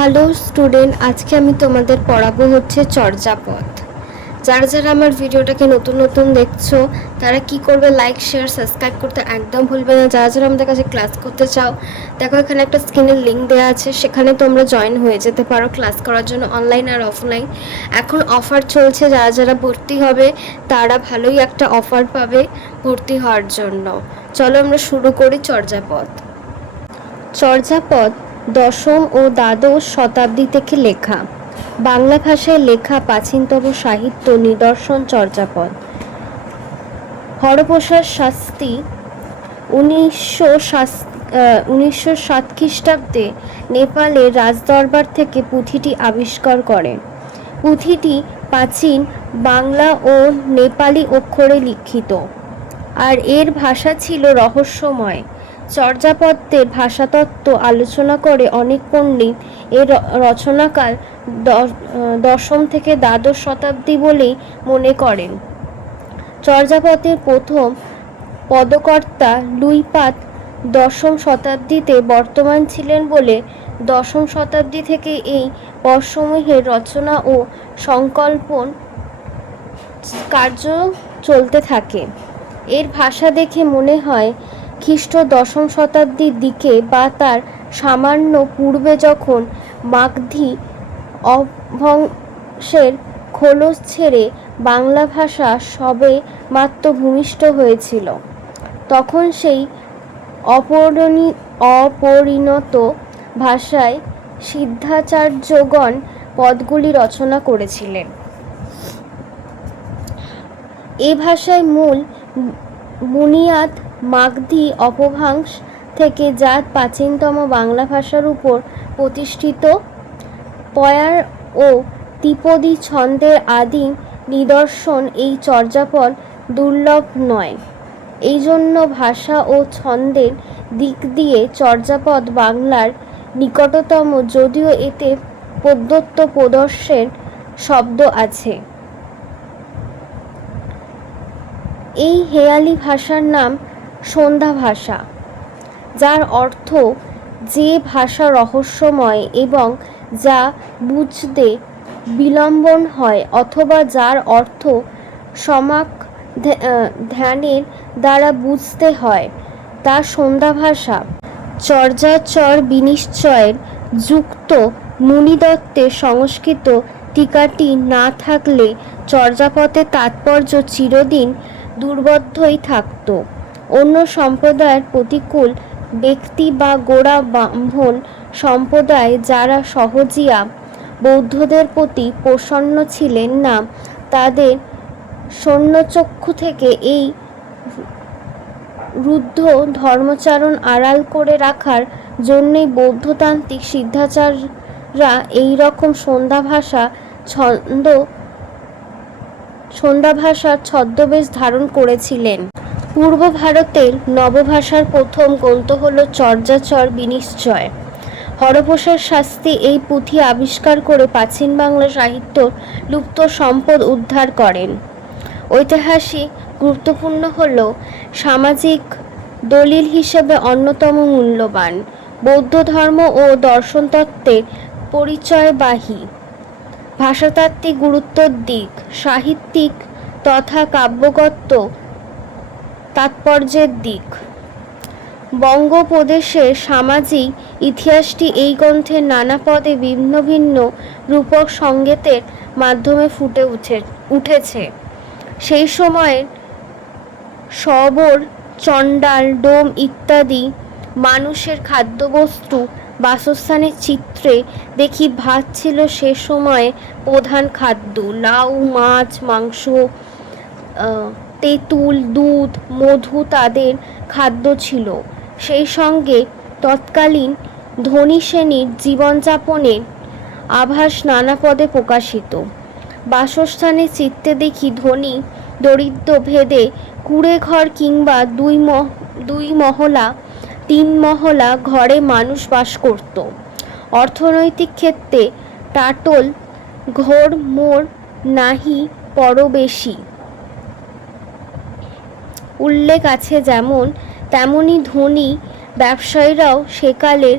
Hello student, আজকে আমি তোমাদের পড়াবো হচ্ছে চর্যাপদ। যারা যারা আমার ভিডিওটাকে নতুন নতুন দেখছো তারা কি করবে, লাইক শেয়ার সাবস্ক্রাইব করতে একদম ভুলবে না। যারা যারা আমাদের কাছে ক্লাস করতে চাও, দেখো এখানে একটা স্ক্রিনের লিঙ্ক দেওয়া আছে, সেখানে তোমরা জয়েন হয়ে যেতে পারো ক্লাস করার জন্য, অনলাইন আর অফলাইন। এখন অফার চলছে, যারা যারা ভর্তি হবে তারা ভালোই একটা অফার পাবে ভর্তি হওয়ার জন্য। চলো আমরা শুরু করি চর্যাপদ। চর্যাপদ দশম ও দ্বাদশ শতাব্দী থেকে লেখা, বাংলা ভাষায় লেখা প্রাচীনতম সাহিত্য নিদর্শন চর্যাপদ। হরপ্রসাদ শাস্ত্রী 1907 খ্রিস্টাব্দে নেপালের রাজদরবার থেকে পুঁথিটি আবিষ্কার করেন। পুঁথিটি প্রাচীন বাংলা ও নেপালি অক্ষরে লিখিত, আর এর ভাষা ছিল রহস্যময়। চর্যাপদের ভাষাতত্ত্ব আলোচনা করে অনেক পণ্ডিত এর রচনাকাল দশম থেকে দ্বাদশ শতাব্দী বলেই মনে করেন। চর্যাপদের প্রথম পদকর্তা লুইপাদ দশম শতাব্দীতে বর্তমান ছিলেন বলে দশম শতাব্দী থেকে এই পদসমূহের রচনা ও সংকল্পন কার্য চলতে থাকে। এর ভাষা দেখে মনে হয় খ্রিস্ট দশম শতাব্দীর দিকে বা তার সামান্য পূর্বে, যখন মাগধী অপভ্রংশের খোলস ছেড়ে বাংলা ভাষা সবে মাত্র ভূমিষ্ঠ হয়েছিল, তখন সেই অপরিণত ভাষায় সিদ্ধাচার্যগণ পদগুলি রচনা করেছিলেন। এই ভাষায় মূল বুনিয়াদ মাগধী অপভ্রংশ থেকে জাত প্রাচীনতম বাংলা ভাষার উপর প্রতিষ্ঠিত। পয়ার ও ত্রিপদী ছন্দের আদি নিদর্শন এই চর্যাপদ দুর্লভ নয়। এই জন্য ভাষা ও ছন্দের দিক দিয়ে চর্যাপদ বাংলার নিকটতম, যদিও এতে প্রদত্ত প্রদর্শের শব্দ আছে। এই হেয়ালি ভাষার নাম সন্ধ্যা ভাষা, যার অর্থ যে ভাষা রহস্যময় এবং যা বুঝতে বিলম্বন হয়, অথবা যার অর্থ সম্যক ধ্যানের দ্বারা বুঝতে হয়, তা সন্ধ্যা ভাষা। চর্যাচর বিনিশ্চয়ের যুক্ত মুনিদত্তের সংস্কৃত টিকাটি না থাকলে চর্যাপদের তাৎপর্য চিরদিন দুর্বোধ্যই থাকত। অন্য সম্প্রদায়ের প্রতিকূল ব্যক্তি বা গোঁড়া ব্রাহ্মণ সম্প্রদায়, যারা সহজিয়া বৌদ্ধদের প্রতি প্রসন্ন ছিলেন না, তাদের শূন্যচক্ষু থেকে এই রুদ্ধ ধর্মচারণ আড়াল করে রাখার জন্যই বৌদ্ধতান্ত্রিক সিদ্ধাচার্যরা এই রকম সন্ধ্যা ভাষার ছদ্মবেশ ধারণ করেছিলেন। পূর্ব ভারতের নবভাষার প্রথম গ্রন্থ হল চর্যাচর বিনিশ্চয়। হরপ্রসাদ শাস্ত্রী এই পুঁথি আবিষ্কার করে প্রাচীন বাংলা সাহিত্যর লুপ্ত সম্পদ উদ্ধার করেন। ঐতিহাসিক গুরুত্বপূর্ণ হল সামাজিক দলিল হিসেবে অন্যতম মূল্যবান। বৌদ্ধ ধর্ম ও দর্শনতত্ত্বের পরিচয়বাহী। ভাষাতাত্ত্বিক গুরুত্বের দিক, সাহিত্যিক তথা কাব্যগত তাৎপর্যের দিক। বঙ্গপ্রদেশের সামাজিক ইতিহাসটি এই গ্রন্থের নানা পদে ভিন্ন ভিন্ন রূপক সংকেতের মাধ্যমে ফুটে উঠেছে। সেই সময়ের শবর, চণ্ডাল, ডোম ইত্যাদি মানুষের খাদ্যবস্তু, বাসস্থানের চিত্রে দেখি ভাত ছিল সে সময়ে প্রধান খাদ্য। লাউ, মাছ, মাংস, তেঁতুল, দুধ, মধু তাদের খাদ্য ছিল। সেই সঙ্গে তৎকালীন ধনী শ্রেণীর জীবনযাপনের আভাস নানা পদে প্রকাশিত। বাসস্থানের চিত্রে দেখি ধনী দরিদ্র ভেদে কুঁড়ে ঘর কিংবা দুই মহলা, তিন মহলা ঘরে মানুষ বাস করত। অর্থনৈতিক ক্ষেত্রে টাটল ঘোর মোর নাহি পরবেশী উল্লেখ আছে, যেমন তেমনি ধনী ব্যবসায়ীরাও সেকালের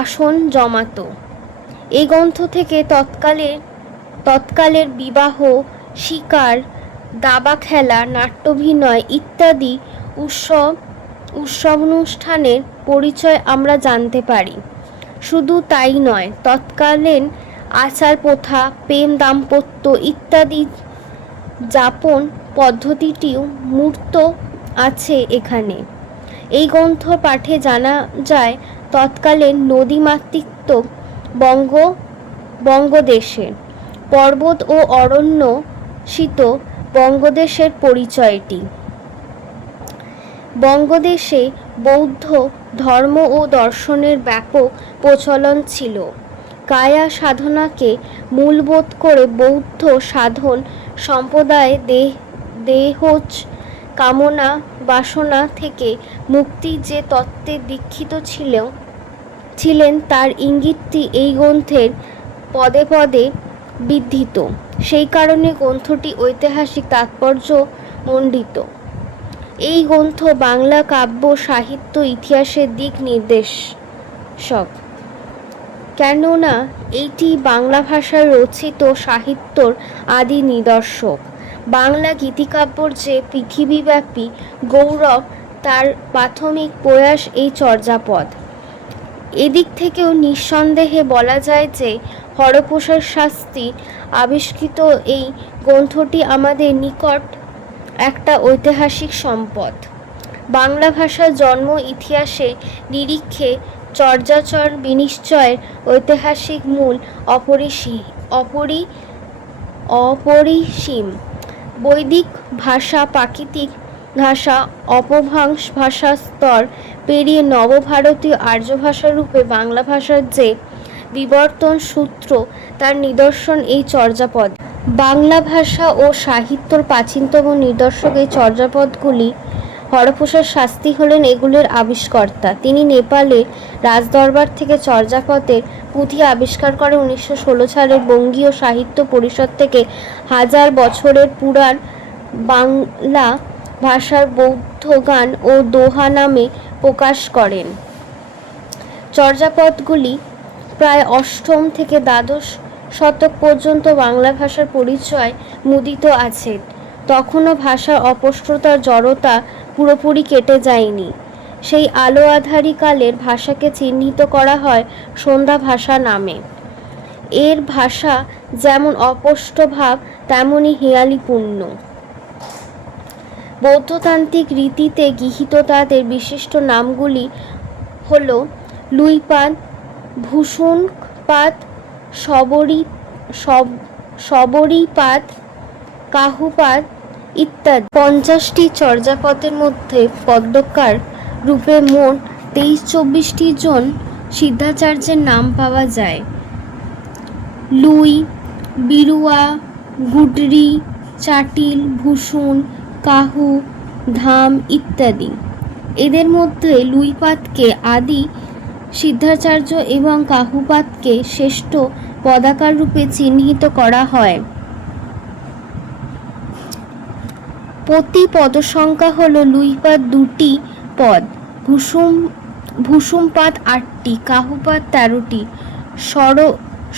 আসন জমাত। এই গ্রন্থ থেকে তৎকালের বিবাহ, শিকার, দাবা খেলা, নাট্যাভিনয় ইত্যাদি উৎসবানুষ্ঠানের পরিচয় আমরা জানতে পারি। শুধু তাই নয়, তৎকালীন আচার প্রথা, প্রেম, দাম্পত্য ইত্যাদি যাপন পদ্ধতিটিও মূর্ত আছে এখানে। এই গ্রন্থ পাঠে জানা যায় তৎকালীন নদীমাতৃক বঙ্গদেশের পর্বত ও অরণ্যশীত বঙ্গদেশের পরিচয়টি। বঙ্গদেশে বৌদ্ধ ধর্ম ও দর্শনের ব্যাপক প্রচলন ছিল। কায়া সাধনাকে মূলবোধ করে বৌদ্ধ সাধন সম্প্রদায় দেহজ কামনা বাসনা থেকে মুক্তি যে তত্ত্বে দীক্ষিত ছিলেন তার ইঙ্গিতটি এই গ্রন্থের পদে পদে বিধৃত। সেই কারণে গ্রন্থটি ঐতিহাসিক তাৎপর্য মণ্ডিত। এই গ্রন্থ বাংলা কাব্য সাহিত্য ইতিহাসের দিক নির্দেশক, কেননা এইটি বাংলা ভাষায় রচিত সাহিত্যর আদি নিদর্শক। বাংলা গীতিকাব্যর যে পৃথিবীব্যাপী গৌরব, তার প্রাথমিক প্রয়াস এই চর্যাপদ। এদিক থেকেও নিঃসন্দেহে বলা যায় যে হরপ্রসাদ শাস্ত্রী আবিষ্কৃত এই গ্রন্থটি আমাদের নিকট একটা ঐতিহাসিক সম্পদ। বাংলা ভাষার জন্ম ইতিহাসে নিরীক্ষে চর্যাচর বিনিশ্চয়ের ঐতিহাসিক মূল অপরিসীম। বৈদিক ভাষা, প্রাকৃতিক ভাষা, অপভ্রংশ ভাষার স্তর পেরিয়ে নবভারতীয় আর্য ভাষা রূপে বাংলা ভাষার যে বিবর্তন সূত্র, তার নিদর্শন এই চর্যাপদ। বাংলা ভাষা ও সাহিত্যর প্রাচীনতম নিদর্শক এই চর্যাপদগুলি। হরপ্রসাদ শাস্ত্রী হলেন এগুলির আবিষ্কর্তা। তিনি নেপালের রাজদরবার থেকে চর্যাপদের পুঁথি আবিষ্কার করে 1916 সালে বঙ্গীয় সাহিত্য পরিষদ থেকে হাজার বছরের পুরাণ বাংলা ভাষার বৌদ্ধ গান ও দোহা নামে প্রকাশ করেন। চর্যাপদগুলি প্রায় অষ্টম থেকে দ্বাদশ শতক পর্যন্ত বাংলা ভাষার পরিচয় মুদ্রিত আছে। তখনও ভাষার অস্পষ্টতার জড়তা পুরোপুরি কেটে যায়নি। সেই আলো আঁধারি কালের ভাষাকে চিহ্নিত করা হয় সন্ধ্যা ভাষা নামে। এর ভাষা যেমন অস্পষ্ট ভাব, তেমনি হেঁয়ালিপূর্ণ। বৌদ্ধতান্ত্রিক রীতিতে গৃহীত তাদের বিশিষ্ট নামগুলি হল লুইপাদ, ভূষণপাদ, শবরীপাদ, কাহুপাদ ইত্যাদি। 50টি চর্যাপদের মধ্যে পদ্যকার রূপে মোট 23-24টি জন সিদ্ধাচার্যের নাম পাওয়া যায়। লুই, বিরুয়া, গুডরি, চাটিল, ভূষণ, কাহু, ধাম ইত্যাদি। এদের মধ্যে লুইপাদকে আদি সিদ্ধাচার্য এবং কাহুপাদকে শ্রেষ্ঠ পদাকার রূপে চিহ্নিত করা হয়। প্রতি পদসংখ্যা হল লুইপাদ 2টি পদ, ভূষণপাদ 8টি, কাহুপাদ 13টি,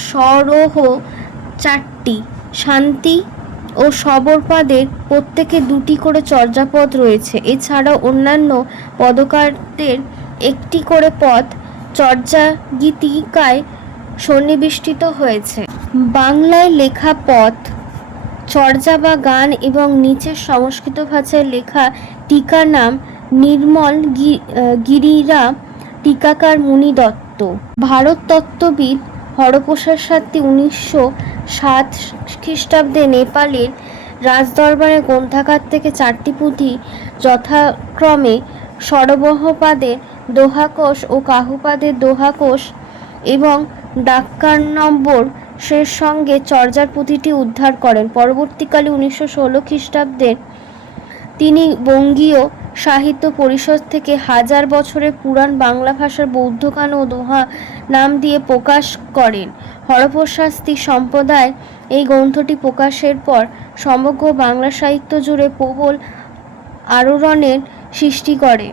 সরোহ 4টি, শান্তি ও শবরপাদের প্রত্যেকে 2টি করে চর্যাপদ রয়েছে। এছাড়াও অন্যান্য পদকারদের 1টি করে পদ চর্যাগীতিকায় সন্নিবেশিত হয়েছে। বাংলায় লেখা পদ, চর্যা বা গান এবং নিচের সংস্কৃত ভাষায় লেখা টিকার নাম নির্মল গিরিরা, টিকাকার মুনি দত্ত। ভারত তত্ত্ববিদ হরপ্রসাদ শাস্ত্রী 1907 খ্রিস্টাব্দে নেপালের রাজদরবারের গ্রন্থাগার থেকে 4টি পুঁথি যথাক্রমে সরবহপাদের দোহাকোষ ও কাহুপাদের দোহাকোষ এবং ডাক্কারনম্বর শের সঙ্গে চর্যার পুঁথিটি উদ্ধার করেন। পরবর্তীকালে 1916 খ্রিস্টাব্দে তিনি বঙ্গীয় সাহিত্য পরিষদ থেকে হাজার বছরের পুরাণ বাংলা ভাষার বৌদ্ধ গান ও দোহা নাম দিয়ে প্রকাশ করেন। হরপ্রসাদ শাস্ত্রী সম্প্রদায় এই গ্রন্থটি প্রকাশের পর সমগ্র বাংলা সাহিত্য জুড়ে প্রবল আলোড়নের সৃষ্টি করে।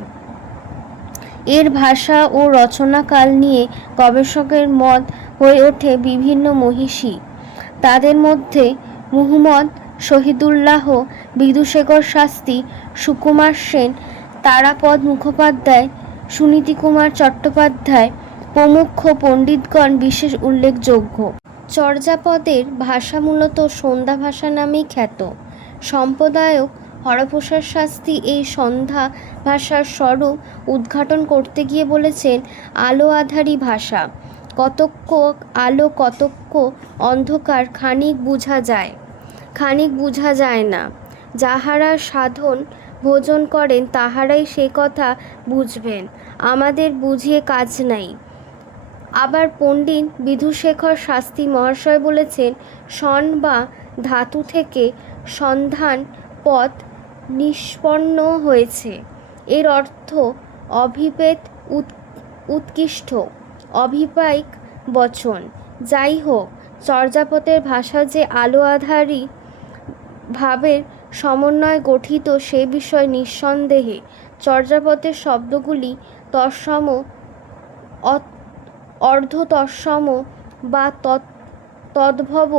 এর ভাষা ও রচনাকাল নিয়ে গবেষকের মত হয়ে ওঠে বিভিন্ন মহিষী। তাদের মধ্যে মুহম্মদ শহীদুল্লাহ, বিধুশেখর শাস্ত্রী, সুকুমার সেন, তারাপদ মুখোপাধ্যায়, সুনীতি কুমার চট্টোপাধ্যায় প্রমুখ পণ্ডিতগণ বিশেষ উল্লেখযোগ্য। চর্যাপদের ভাষা মূলত সন্ধ্যা ভাষা নামেই খ্যাত। সম্পাদক হরপ্রসাদ শাস্ত্রী এই সন্ধ্যা ভাষার স্বরূপ উদ্ঘাটন করতে গিয়ে বলেছেন, আলো আঁধারি ভাষা, কতক্য আলো কতক্য অন্ধকার, খানিক বুঝা যায় না। যাহারা সাধন ভোজন করেন তাহারাই সে কথা বুঝবেন, আমাদের বুঝিয়ে কাজ নাই। আবার পণ্ডিত বিধুশেখর শাস্ত্রী মহাশয় বলেছেন, সন বা ধাতু থেকে সন্ধান পদ নিষ্পন্ন হয়েছে। এর অর্থ অভিপ্রেত, উৎকৃষ্ট, অভিপ্রায়িক বচন। যাই হোক, চর্যাপদের ভাষা যে আলো আঁধারি ভাবের সমন্বয়ে গঠিত সে বিষয় নিঃসন্দেহে। চর্যাপদের শব্দগুলি তৎসম, অর্ধতৎসম বা তদ্ভব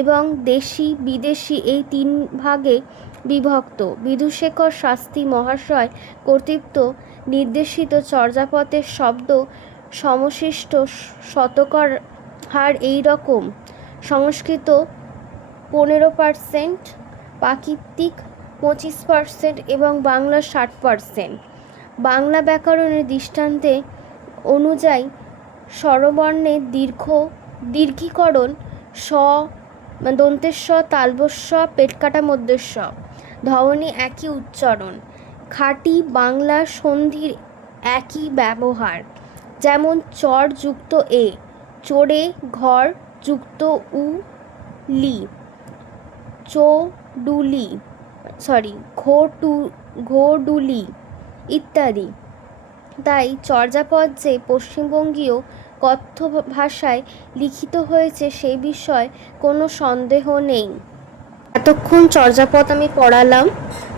এবং দেশি বিদেশি এই তিন ভাগে বিভক্ত। বিধুশেখর শাস্ত্রী মহাশয় কর্তৃক নির্দেশিত চর্যাপদের শব্দ সমশিষ্ট শতকর হার এই রকম: সংস্কৃত 15%, প্রাকৃতিক 25% এবং বাংলা 60%। বাংলা ব্যাকরণের দৃষ্টান্তে অনুযায়ী স্বরবর্ণের দীর্ঘীকরণ স, দন্তেস্ব, তালবস্য, পেটকাটা মধ্যস্ব, ধ্বনি একই উচ্চারণ। খাঁটি বাংলা সন্ধির একই ব্যবহার, যেমন চর যুক্ত এ, চোরে, ঘর যুক্ত উ, লি, ঘোডুলি ইত্যাদি। তাই চর্যাপদ যে পশ্চিমবঙ্গীয় কথ্য ভাষায় লিখিত হয়েছে সে বিষয়ে কোনো সন্দেহ নেই। এতক্ষণ চর্যাপদ আমি পড়ালাম,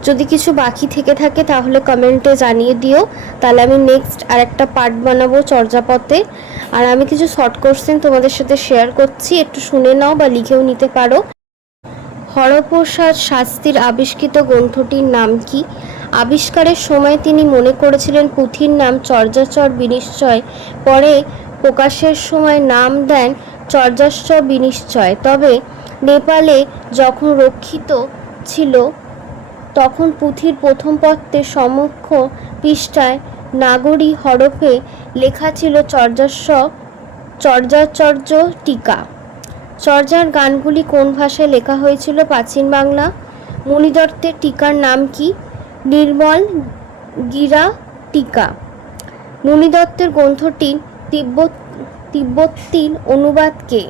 যদি কিছু বাকি থেকে থাকে তাহলে কমেন্টে জানিয়ে দিও, তাহলে আমি নেক্সট আরেকটা পার্ট বানাবো চর্যাপদে। আর আমি কিছু শর্ট কোশ্চেন তোমাদের সাথে শেয়ার করছি, একটু শুনে নাও বা লিখেও নিতে পারো। হরপ্রসাদ শাস্ত্রীর আবিষ্কৃত গ্রন্থটির নাম কি? আবিষ্কারের সময় তিনি মনে করেছিলেন পুঁথির নাম চর্যাচর বিনিশ্চয়, পরে প্রকাশের সময় নাম দেন চর্যাস্য বিনিশ্চয়। তবে নেপালে যখন রক্ষিত ছিল তখন পুঁথির প্রথম পত্রের সম্মুখ পৃষ্ঠায় নাগরী হরফে লেখা ছিল চর্যাচর্য টিকা। চর্যার গানগুলি কোন ভাষায় লেখা হয়েছিল? প্রাচীন বাংলা। মুনিদত্তের টিকার নাম কি? নির্মল গিরা টিকা। মুনিদত্তের গ্রন্থটির তিব্বতীর অনুবাদ কে?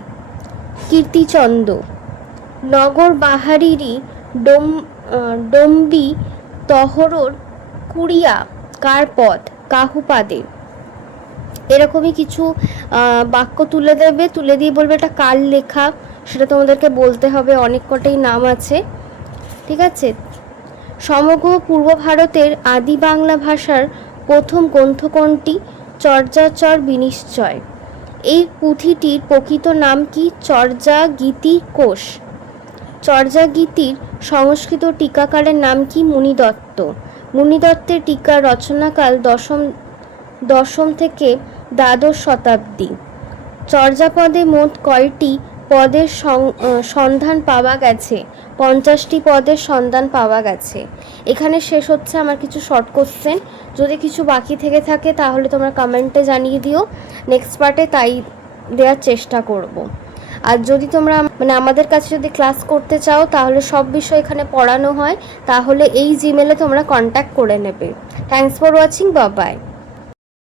কীর্তিচন্দ্র। নগর বাহারিরি ডম্বি তহরর কুড়িয়া কার পদ? কাহুপাদের। এরকমই কিছু বাক্য তুলে দিয়ে বলবে এটা কার লেখা, সেটা তোমাদেরকে বলতে হবে। অনেক কটাই নাম আছে, ঠিক আছে। সমগ্র পূর্ব ভারতের আদি বাংলা ভাষার প্রথম গ্রন্থ কোনটি? চর্যাচর বিনিশ্চয়। এই পুঁথিটির প্রকৃত নাম কি? চর্যাগীতি কোষ। চর্যাগীতির সংস্কৃত টিকাকারের নাম কি? মুনিদত্ত। মুনিদত্তের টিকার রচনাকাল দশম থেকে দ্বাদশ শতাব্দী। চর্যাপদে মোট কয়টি পদের সন্ধান পাওয়া গেছে? 50টি পদের সন্ধান পাওয়া গেছে। এখানে শেষ হচ্ছে আমার কিছু শর্ট কোশ্চেন। যদি কিছু বাকি থেকে থাকে তাহলে তোমরা কমেন্টে জানিয়ে দিও, নেক্সট পার্টে তাই দেওয়ার চেষ্টা করব। আর যদি তোমরা আমাদের কাছে যদি ক্লাস করতে চাও তাহলে সব বিষয় এখানে পড়ানো হয়, তাহলে এই জিমেলে তোমরা কন্ট্যাক্ট করে নেবে। Thanks for watching, bye bye.